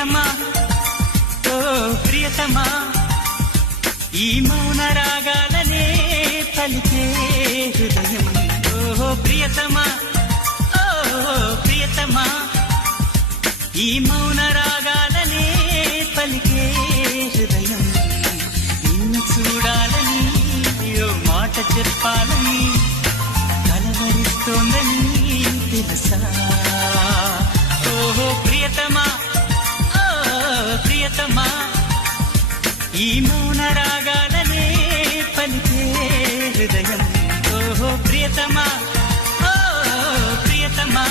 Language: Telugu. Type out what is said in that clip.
ప్రియతమా ఓ ప్రియతమా ఈ మౌన రాగాలనే పలికే హృదయం ఓ ప్రియతమా ఓ ప్రియతమా ఈ మౌన రాగాలనే పలికే హృదయం నిన్ను చూడాలని ఓ మాట చెప్పాలని కలవరిస్తోందని తెలుసా ఓహో ప్రియతమా ఓ ప్రియతమా ఈ మౌన రాగాలనే పలికే హృదయం ఓహో ప్రియతమా ఓ ప్రియతమా